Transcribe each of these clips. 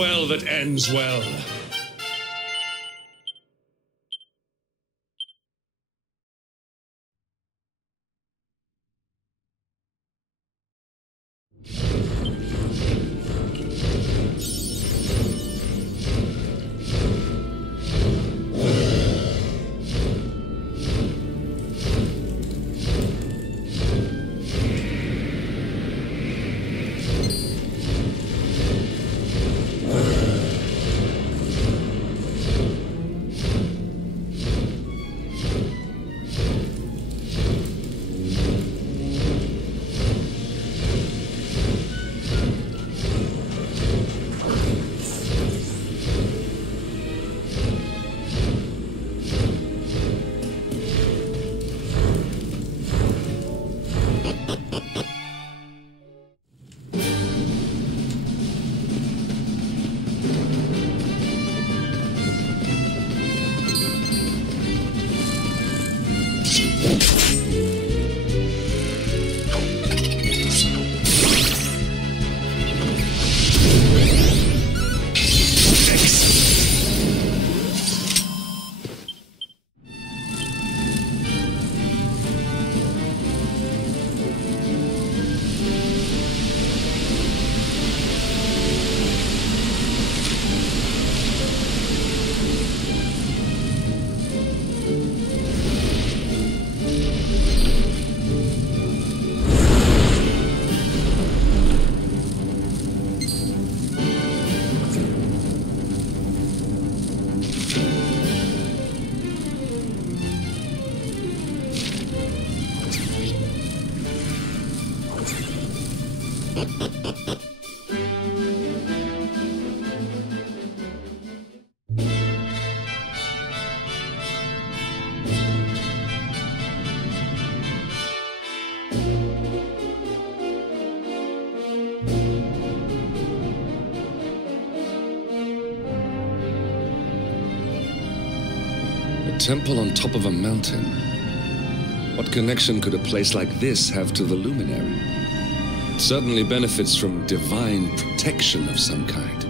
farewell that ends well. Temple on top of a mountain. What connection could a place like this have to the luminary? It certainly benefits from divine protection of some kind.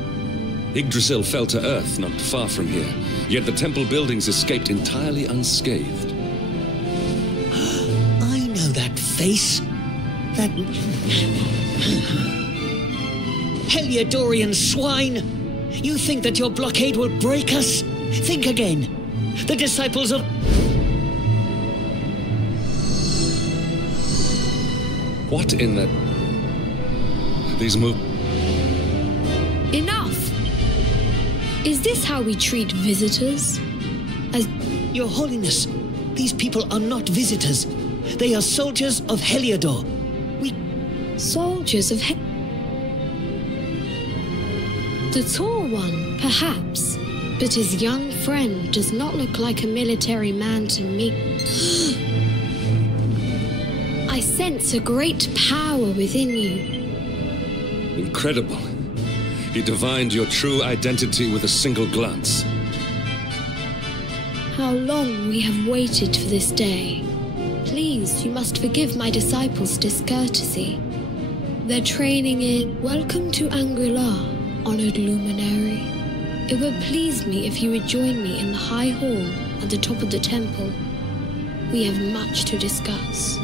Yggdrasil fell to earth not far from here, yet the temple buildings escaped entirely unscathed. I know that face. That Heliodorian swine! You think that your blockade will break us? Think again. The disciples of... What in the... These move... Enough! Is this how we treat visitors? As... Your Holiness, these people are not visitors. They are soldiers of Heliodor. Soldiers of The tall one, perhaps. But his young friend does not look like a military man to me. I sense a great power within you. Incredible. He divined your true identity with a single glance. How long we have waited for this day. Please, you must forgive my disciples' discourtesy. They're training in... Welcome to Angrilar, honored luminary. It would please me if you would join me in the high hall at the top of the temple. We have much to discuss.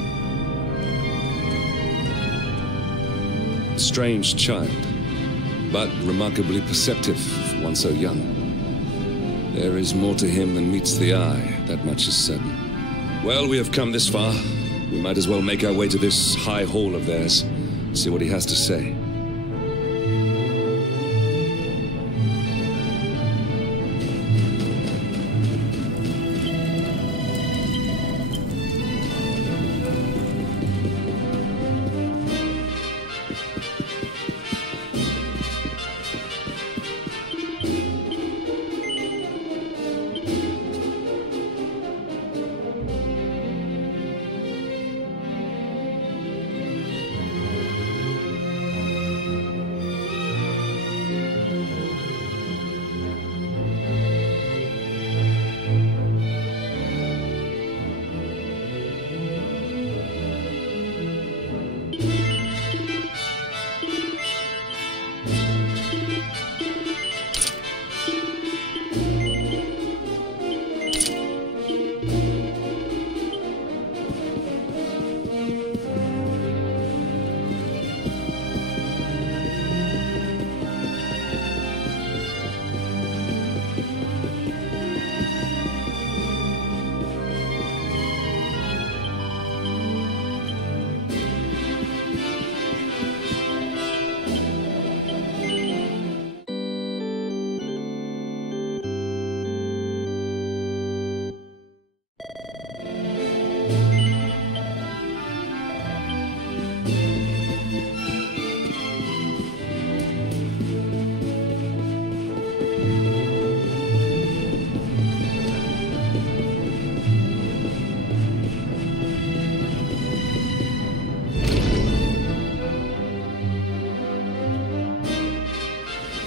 Strange child, but remarkably perceptive for one so young. There is more to him than meets the eye, that much is certain. Well, we have come this far. We might as well make our way to this high hall of theirs, see what he has to say.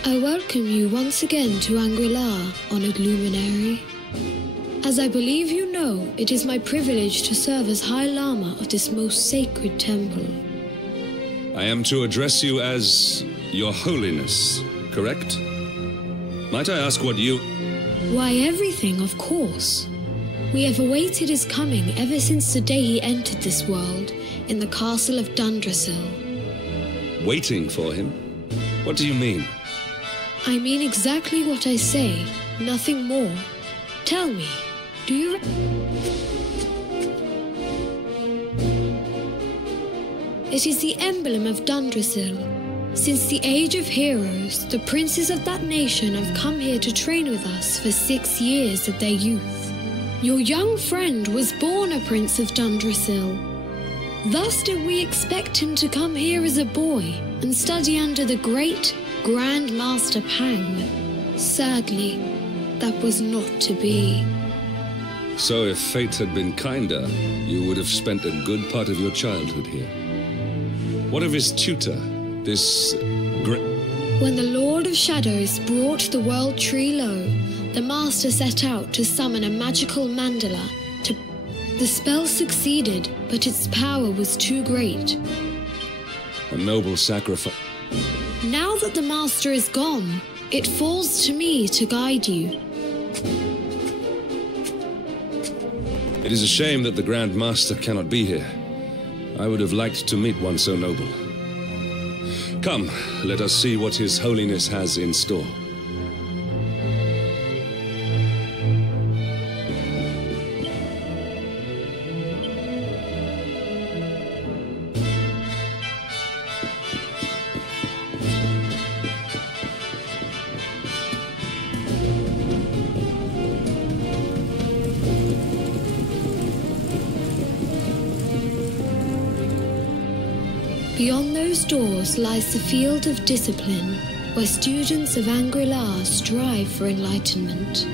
I welcome you once again to Angri-La, honored luminary. As I believe you know, it is my privilege to serve as High Lama of this most sacred temple. I am to address you as Your Holiness, correct? Might I ask what you... Why, everything, of course. We have awaited his coming ever since the day he entered this world in the castle of Dundrasil. Waiting for him? What do you mean? I mean exactly what I say, nothing more. Tell me, do you... It is the emblem of Dundrasil. Since the Age of Heroes, the princes of that nation have come here to train with us for 6 years of their youth. Your young friend was born a prince of Dundrasil. Thus did we expect him to come here as a boy and study under the great Grand Master Pang. Sadly, that was not to be. So if fate had been kinder, you would have spent a good part of your childhood here. What of his tutor, this When the Lord of Shadows brought the world tree low, the Master set out to summon a magical mandala. The spell succeeded, but its power was too great. A noble sacrifice. Now that the Master is gone, it falls to me to guide you. It is a shame that the Grand Master cannot be here. I would have liked to meet one so noble. Come, let us see what His Holiness has in store. Beyond those doors lies the field of discipline, where students of Angri-La strive for enlightenment.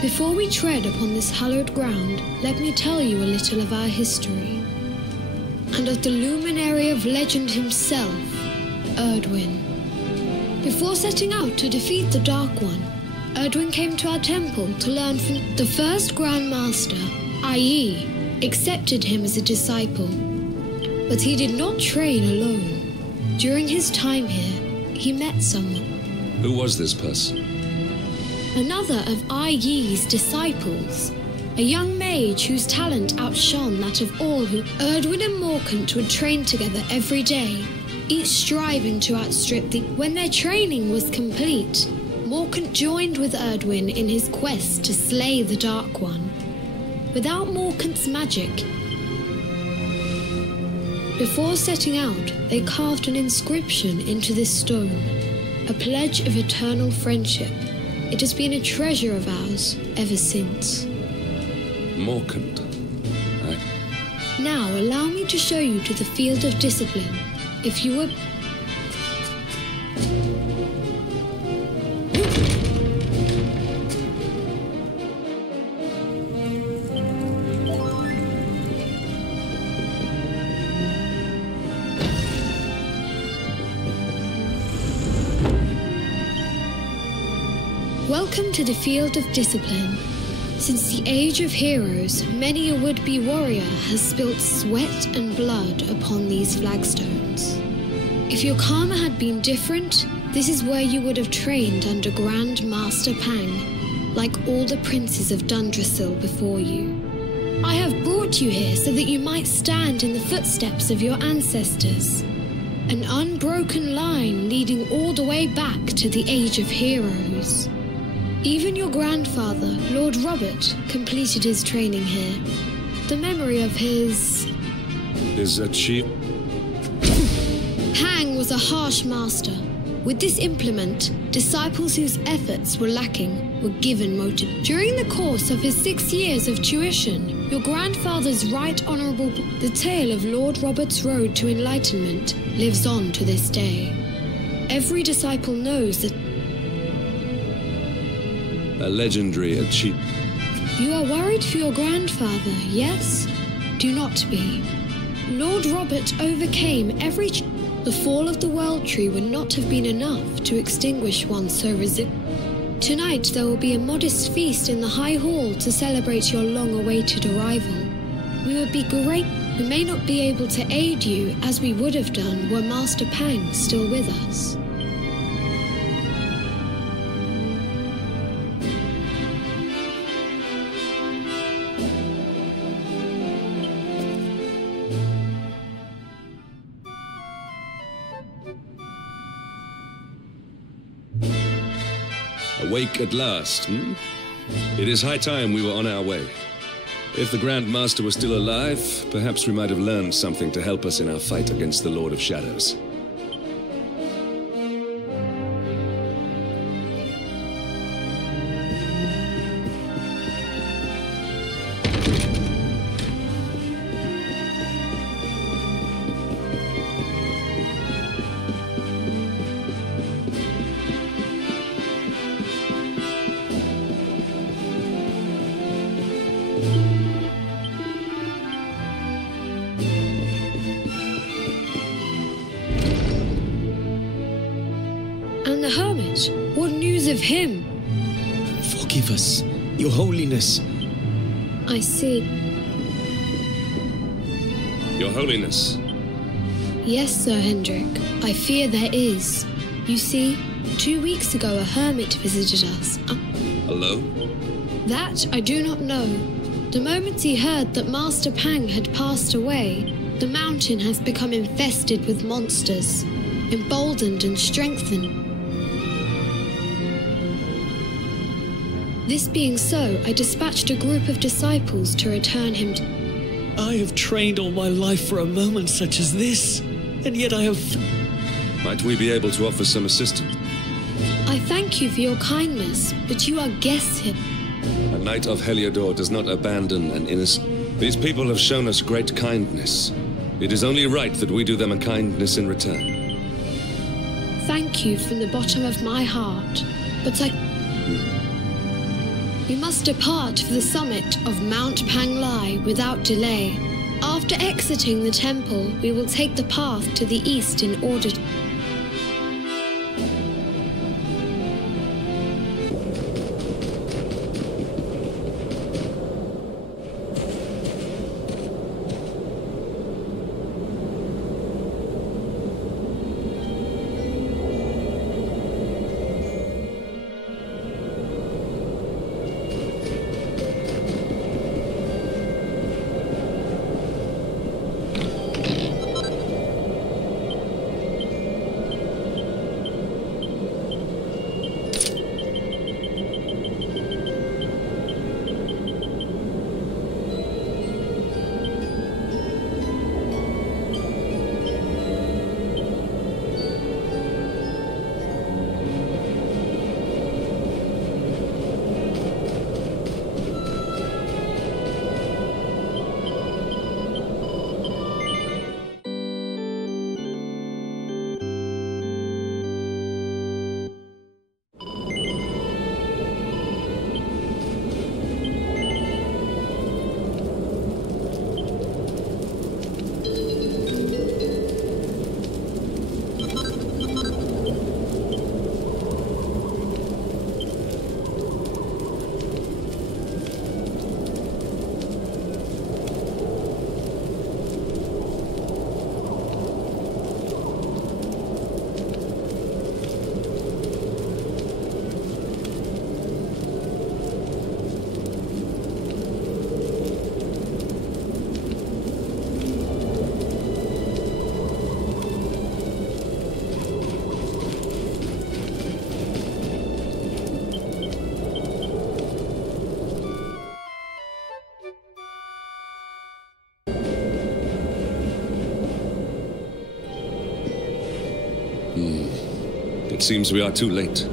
Before we tread upon this hallowed ground, let me tell you a little of our history, and of the luminary of legend himself, Erdwin. Before setting out to defeat the Dark One, Erdwin came to our temple to learn from the first Grand Master, i.e., accepted him as a disciple. But he did not train alone. During his time here, he met someone. Who was this person? Another of I.Yi's disciples. A young mage whose talent outshone that of all who... Erdwin and Morkant would train together every day, each striving to outstrip the... When their training was complete, Morkant joined with Erdwin in his quest to slay the Dark One. Without Morkant's magic... Before setting out, they carved an inscription into this stone, a pledge of eternal friendship. It has been a treasure of ours ever since. Morkant. Now allow me to show you to the field of discipline. If you were... Welcome to the field of discipline. Since the Age of Heroes, many a would-be warrior has spilt sweat and blood upon these flagstones. If your karma had been different, this is where you would have trained under Grand Master Pang, like all the princes of Dundrasil before you. I have brought you here so that you might stand in the footsteps of your ancestors. An unbroken line leading all the way back to the Age of Heroes. Even your grandfather, Lord Robert, completed his training here. The memory of his... His chief... Pang was a harsh master. With this implement, disciples whose efforts were lacking were given motive. During the course of his 6 years of tuition, your grandfather's right honourable... The tale of Lord Robert's road to enlightenment lives on to this day. Every disciple knows that... A legendary achievement. You are worried for your grandfather, yes? Do not be. Lord Robert overcame every... The fall of the World Tree would not have been enough to extinguish one so Tonight there will be a modest feast in the High Hall to celebrate your long-awaited arrival. We would be great. We may not be able to aid you as we would have done were Master Pang still with us. Awake at last, hmm? It is high time we were on our way. If the Grand Master was still alive, perhaps we might have learned something to help us in our fight against the Lord of Shadows. And the Hermit? What news of him? Forgive us, Your Holiness. I see. Your Holiness. Yes, Sir Hendrik. I fear there is. You see, 2 weeks ago a hermit visited us. Alone? That I do not know. The moment he heard that Master Pang had passed away, the mountain has become infested with monsters, emboldened and strengthened. This being so, I dispatched a group of disciples to return him to... I have trained all my life for a moment such as this, and yet I have... Might we be able to offer some assistance? I thank you for your kindness, but you are guests here. A knight of Heliodor does not abandon an innocent... These people have shown us great kindness. It is only right that we do them a kindness in return. Thank you from the bottom of my heart, but We must depart for the summit of Mount Panglai without delay. After exiting the temple, we will take the path to the east in order to... It seems we are too late.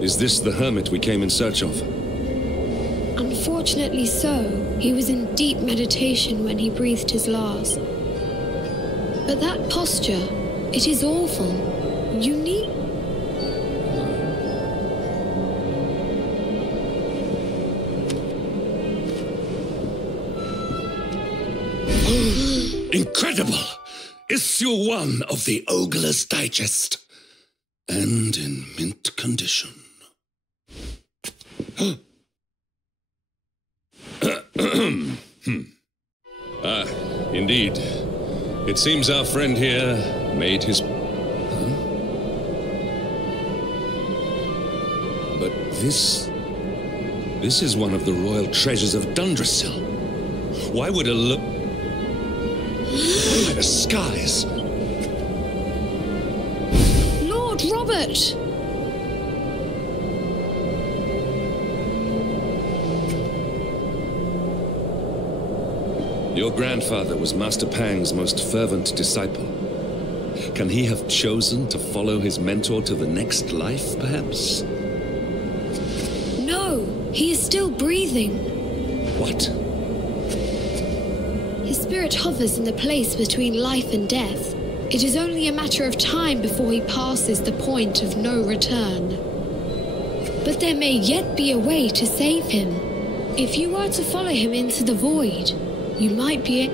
Is this the hermit we came in search of? Unfortunately so. He was in deep meditation when he breathed his last. But that posture, it is awful. You need... Incredible! Issue 1 of the Ogler's Digest. And in mint condition. Indeed. It seems our friend here made his... But this is one of the royal treasures of Dundrasil. Why would the skies? Lord Robert! Your grandfather was Master Pang's most fervent disciple. Can he have chosen to follow his mentor to the next life, perhaps? No, he is still breathing. What? His spirit hovers in the place between life and death. It is only a matter of time before he passes the point of no return. But there may yet be a way to save him. If you were to follow him into the void, you might be...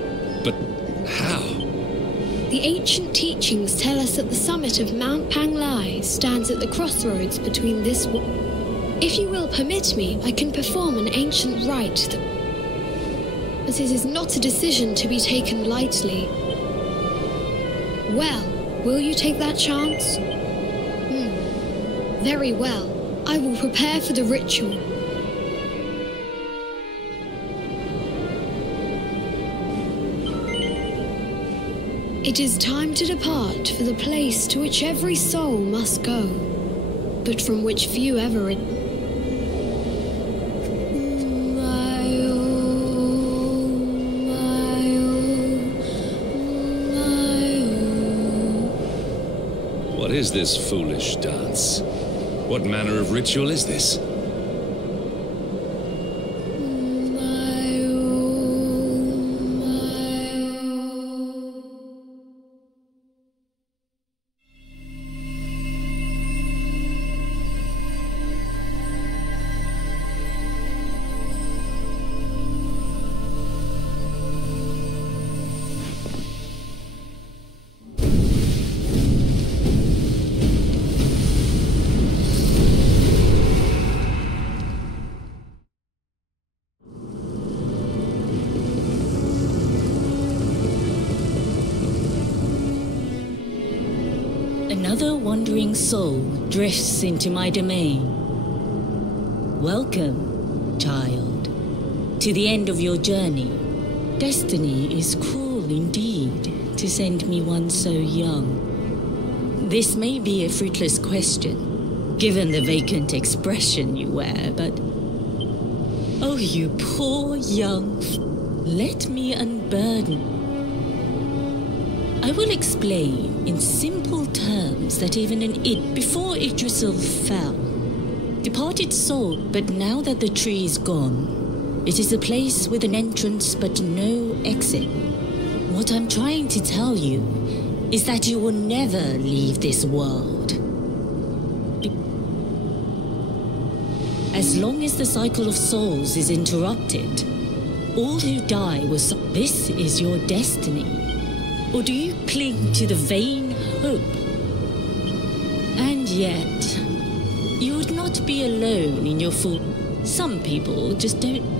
But how? The ancient teachings tell us that the summit of Mount Panglai stands at the crossroads between this... If you will permit me, I can perform an ancient rite that... But it is not a decision to be taken lightly. Well, will you take that chance? Very well. I will prepare for the ritual. It is time to depart for the place to which every soul must go, but from which few ever... What is this foolish dance? What manner of ritual is this? Another wandering soul drifts into my domain. Welcome, child, to the end of your journey. Destiny is cruel indeed to send me one so young. This may be a fruitless question, given the vacant expression you wear, but... Oh, you poor young... Let me unburden... I will explain in simple terms that even an before Yggdrasil fell, departed soul, but now that the tree is gone, it is a place with an entrance but no exit. What I'm trying to tell you is that you will never leave this world. As long as the cycle of souls is interrupted, all who die will... This is your destiny. Or do you cling to the vain hope? And yet, you would not be alone in your fool. Some people just don't...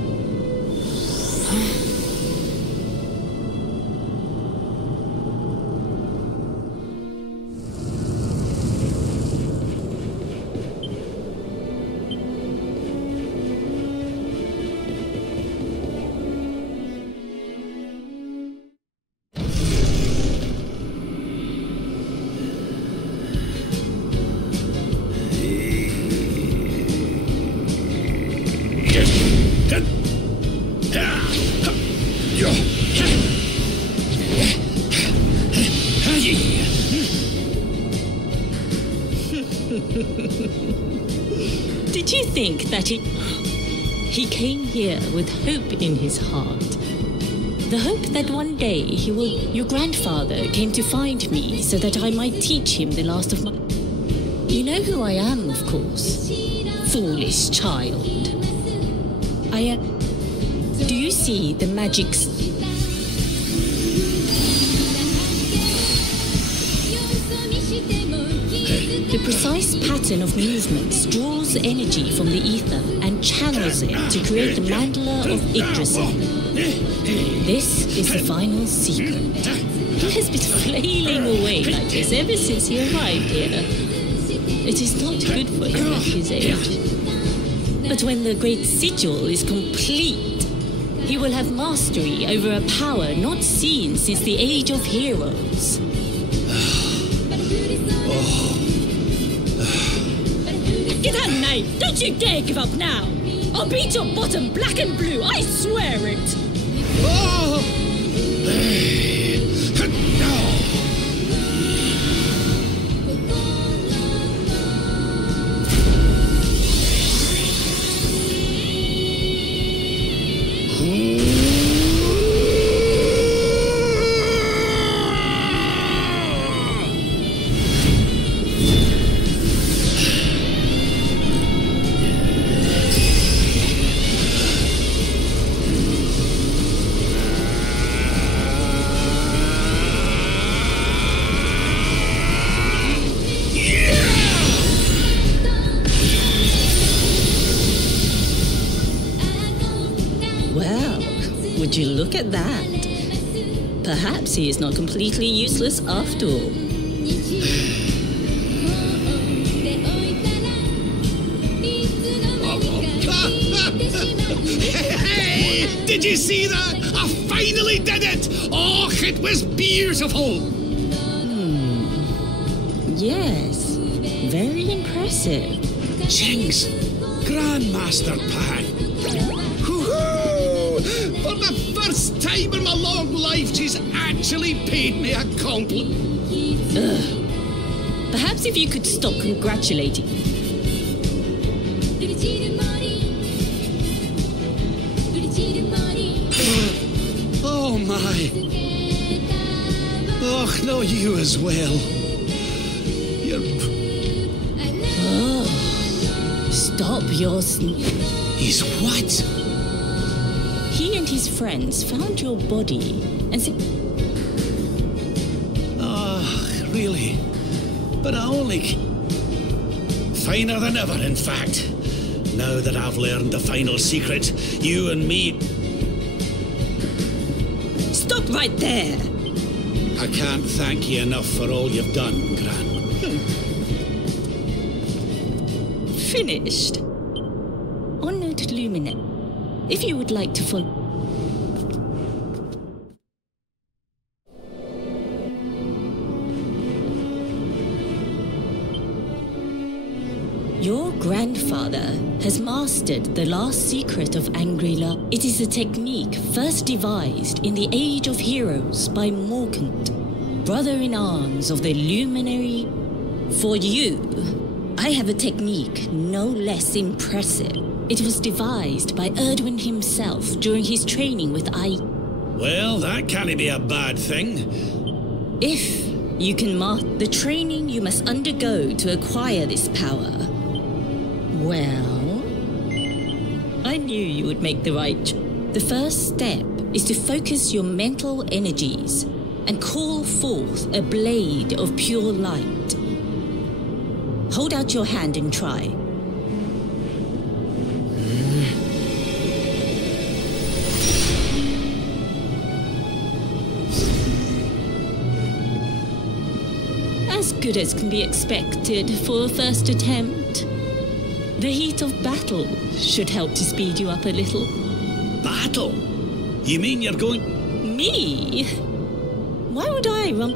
Did you think that he came here with hope in his heart? The hope that one day he will... Your grandfather came to find me so that I might teach him the last of my... You know who I am, of course. Foolish child. I am... Do you see the magic... The precise pattern of movements draws energy from the ether and channels it to create the mandala of Yggdrasil. This is the final secret. He has been flailing away like this ever since he arrived here. It is not good for him at his age. But when the great sigil is complete, he will have mastery over a power not seen since the Age of Heroes. Get that knife! Don't you dare give up now! I'll beat your bottom black and blue, I swear it! Oh! Would you look at that? Perhaps he is not completely useless after all. Hey! Did you see that? I finally did it! Oh, it was beautiful! Yes, very impressive. Jinx! Grandmaster Pan! For the first time in my long life, she's actually paid me a compliment. Perhaps if you could stop congratulating. Oh my. Oh, no, you as well. You're... Stop your He's what? He and his friends found your body and said... Oh, really? But I only... Finer than ever, in fact. Now that I've learned the final secret, you and me... Stop right there! I can't thank you enough for all you've done, Gran. Finished. Honored Luminary, if you would like to follow... Your grandfather has mastered the last secret of Angri-La. It is a technique first devised in the Age of Heroes by Morkant, brother-in-arms of the Luminary. For you, I have a technique no less impressive. It was devised by Erdwin himself during his training with Well, that can't be a bad thing. If you can master the training you must undergo to acquire this power, well, I knew you would make the right choice. The first step is to focus your mental energies and call forth a blade of pure light. Hold out your hand and try. As good as can be expected for a first attempt. The heat of battle should help to speed you up a little. Battle? You mean you're going... Me? Why would I run...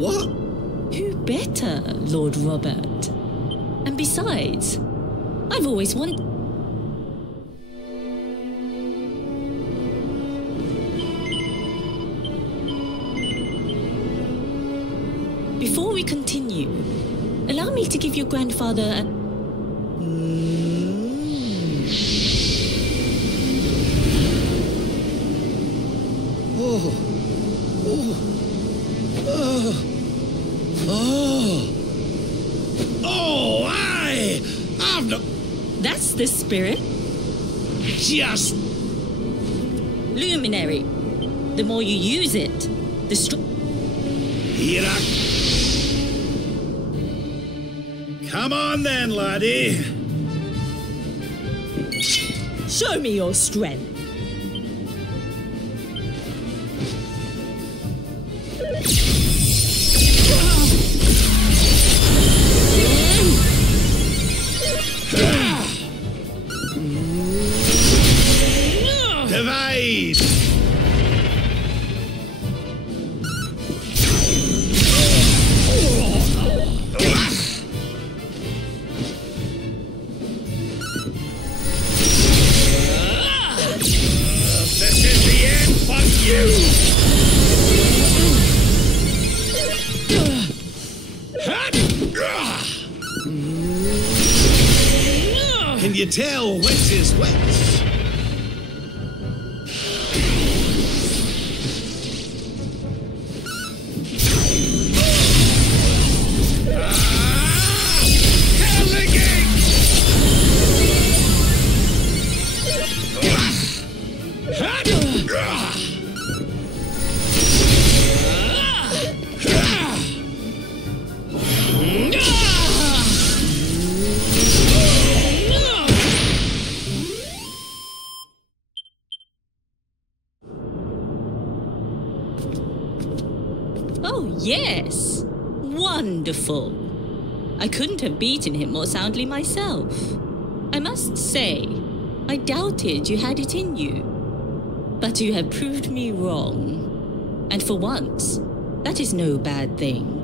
What? Who better, Lord Robert? And besides, I've always wanted... Before we continue, allow me to give your grandfather a... Oh. Oh. Oh. Oh. Oh, aye! I've no... That's the spirit. Just... Luminary. The more you use it, the Here I... Come on then, laddie. Show me your strength. Divide! This is the end for you! Can you tell which is which? Oh, yes. Wonderful. I couldn't have beaten him more soundly myself. I must say, I doubted you had it in you. But you have proved me wrong. And for once, that is no bad thing.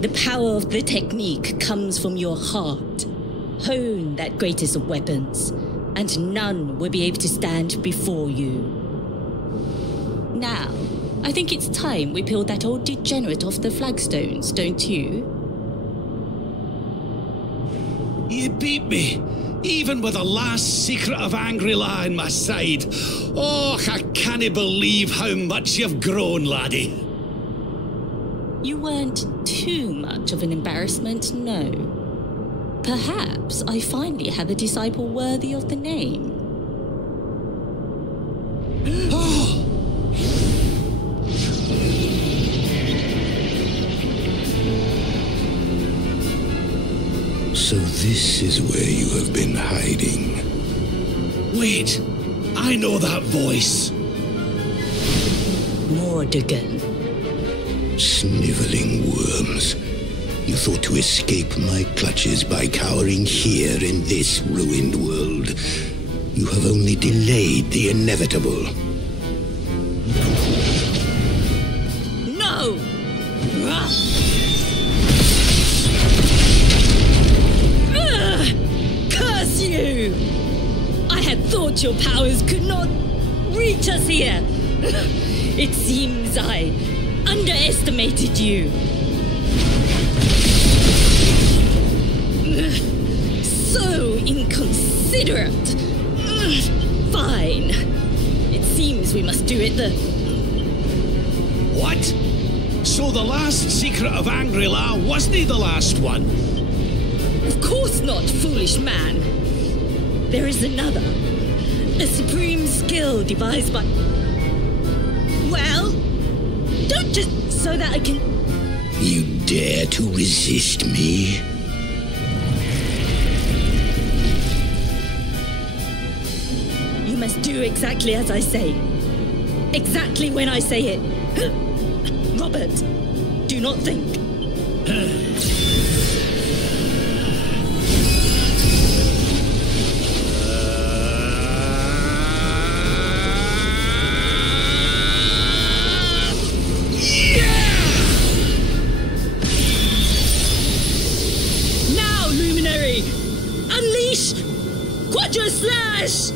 The power of the technique comes from your heart. Hone that greatest of weapons, and none will be able to stand before you. Now, I think it's time we peeled that old degenerate off the flagstones, don't you? You beat me, even with the last secret of Angry-La in my side. Oh, I can't believe how much you've grown, laddie. You weren't too much of an embarrassment, no. Perhaps I finally have a disciple worthy of the name. Oh! So this is where you have been hiding. Wait, I know that voice. Mordegon. Sniveling worms. You thought to escape my clutches by cowering here in this ruined world. You have only delayed the inevitable. No! Curse you! I had thought your powers could not reach us here. It seems I underestimated you. So inconsiderate. Fine. It seems we must do it the... What? So the last secret of Angry-La wasn't the last one? Of course not, foolish man. There is another. A supreme skill devised by... Well, don't just so that I can... You dare to resist me? You must do exactly as I say. Exactly when I say it. Robert, do not think. Now, Luminary! Unleash Quadro Slash!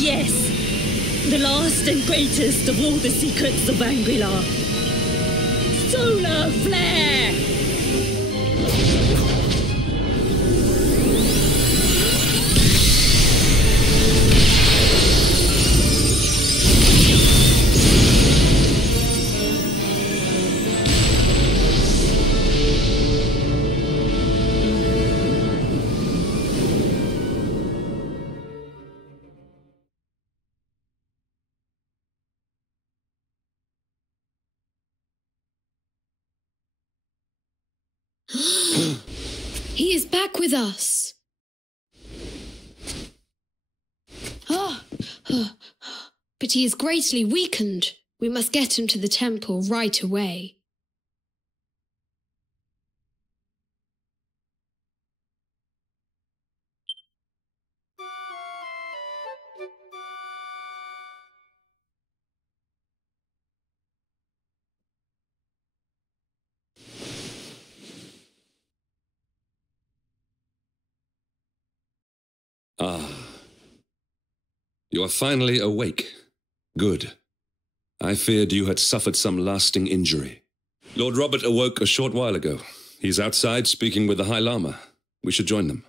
Yes, the last and greatest of all the secrets of Angry-La. Solar Flare! He is back with us. But he is greatly weakened. We must get him to the temple right away. Ah. You are finally awake. Good. I feared you had suffered some lasting injury. Lord Robert awoke a short while ago. He's outside speaking with the High Lama. We should join them.